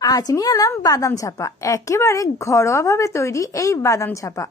আজ নিয়ে এলাম বাদাম ছাপা, একেবারে ঘরোয়াভাবে তৈরি এই বাদাম ছাপা।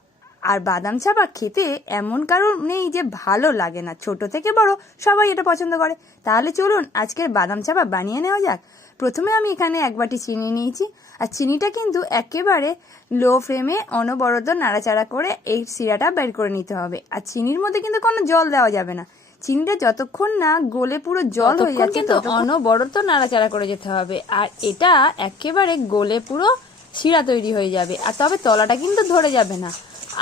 আর বাদাম ছাপা খেতে এমন কারণ নেই যে ভালো লাগে না, ছোট থেকে বড় সবাই এটা পছন্দ করে। তাহলে চলুন আজকের বাদাম ছাপা বানিয়ে নেওয়া যাক। প্রথমে আমি এখানে 1 বাটি চিনি নিয়েছি, আর চিনিটা কিন্তু একেবারে লো ফ্লেমে অনবরত নাড়াচাড়া করে এই শিরাটা বের করে নিতে হবে। আর চিনির মধ্যে কিন্তু কোনো জল দেওয়া যাবে না, চিনিটা যতক্ষণ না গলে পুরো জল হয়ে যাচ্ছে কিন্তু অনবরত নাড়াচাড়া করে যেতে হবে। আর এটা একেবারে গলে পুরো শিরা তৈরি হয়ে যাবে, আর তবে তলাটা কিন্তু ধরে যাবে না।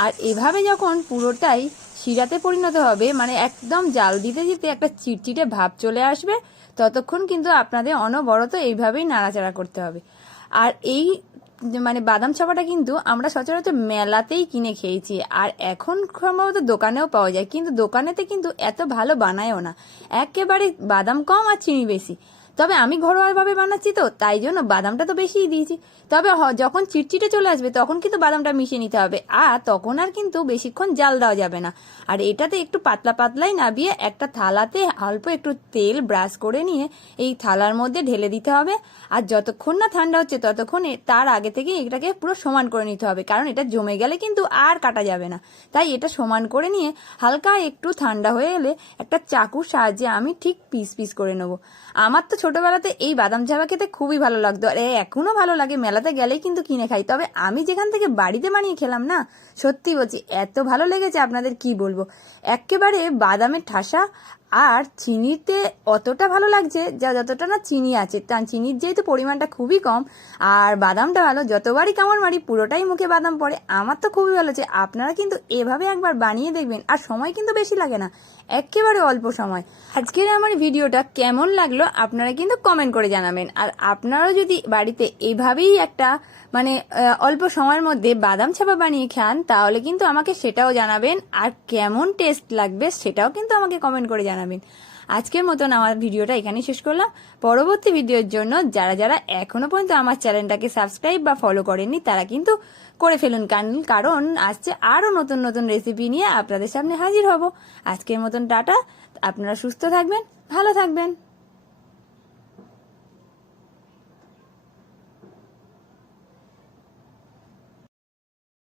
আর এভাবে যখন পুরোটাই শিরাতে পরিণত হবে, মানে একদম জাল দিতে দিতে একটা চিটচিটে ভাব চলে আসবে, ততক্ষণ কিন্তু আপনাদের অনবরত এইভাবেই নাড়াচাড়া করতে হবে। আর এই মানে বাদাম ছাপাটা কিন্তু আমরা সচরাচর মেলাতেই কিনে খেয়েছি, আর এখন সম্ভবত দোকানেও পাওয়া যায়, কিন্তু দোকানেতে কিন্তু এত ভালো বানায়ও না, একেবারে বাদাম কম আর চিনি বেশি। তবে আমি ঘরোয়াভাবে বানাচ্ছি তো তাই জন্য বাদামটা তো বেশিই দিয়েছি। তবে যখন চিটচিটে চলে আসবে তখন কিন্তু বাদামটা মিশিয়ে নিতে হবে, আর তখন আর কিন্তু বেশিক্ষণ জাল দেওয়া যাবে না। আর এটাতে একটু পাতলা পাতলাই নাবিয়ে একটা থালাতে অল্প একটু তেল ব্রাশ করে নিয়ে এই থালার মধ্যে ঢেলে দিতে হবে। আর যতক্ষণ না ঠান্ডা হচ্ছে ততক্ষণ তার আগে থেকে এটাকে পুরো সমান করে নিতে হবে, কারণ এটা জমে গেলে কিন্তু আর কাটা যাবে না। তাই এটা সমান করে নিয়ে হালকা একটু ঠান্ডা হয়ে এলে একটা চাকুর সাহায্যে আমি ঠিক পিস পিস করে নেবো। আমার তো ছোটবেলাতে এই বাদাম ছাপা খেতে খুবই ভালো লাগতো, আর এখনো ভালো লাগে, মেলাতে গেলেই কিন্তু কিনে খাই। তবে আমি যেখান থেকে বাড়িতে বানিয়ে খেলাম না, সত্যি বলছি এত ভালো লেগেছে আপনাদের কি বলবো। একেবারে বাদামের ঠাসা আর চিনিতে অতটা ভালো লাগছে যতটা না চিনি আছে, তার চিনির যেহেতু পরিমাণটা খুবই কম, আর বাদামটা ভালো, যতবারই কামড় মারি পুরোটাই মুখে বাদাম পড়ে। আমার তো খুবই ভালো লাগছে, আপনারা কিন্তু এভাবে একবার বানিয়ে দেখবেন। আর সময় কিন্তু বেশি লাগে না, একেবারে অল্প সময়। আজকের আমার ভিডিওটা কেমন লাগলো আপনারা কিন্তু কমেন্ট করে জানাবেন। আর আপনারাও যদি বাড়িতে এইভাবেই একটা মানে অল্প সময়ের মধ্যে বাদাম ছাপা বানিয়ে খান তাহলে কিন্তু আমাকে সেটাও জানাবেন, আর কেমন টেস্ট লাগবে সেটাও কিন্তু আমাকে কমেন্ট করে জানাবেন। আজকের মতন আমার ভিডিওটা এখানেই শেষ করলাম। পরবর্তী ভিডিওর জন্য যারা যারা এখনো পর্যন্ত আমার চ্যানেলটাকে সাবস্ক্রাইব বা ফলো করেননি তারা কিন্তু করে ফেলুন, কারণ আসছে আরো নতুন নতুন রেসিপি নিয়ে আপনাদের সামনে হাজির হব। আজকের মতন টাটা, আপনারা সুস্থ থাকবেন, ভালো থাকবেন।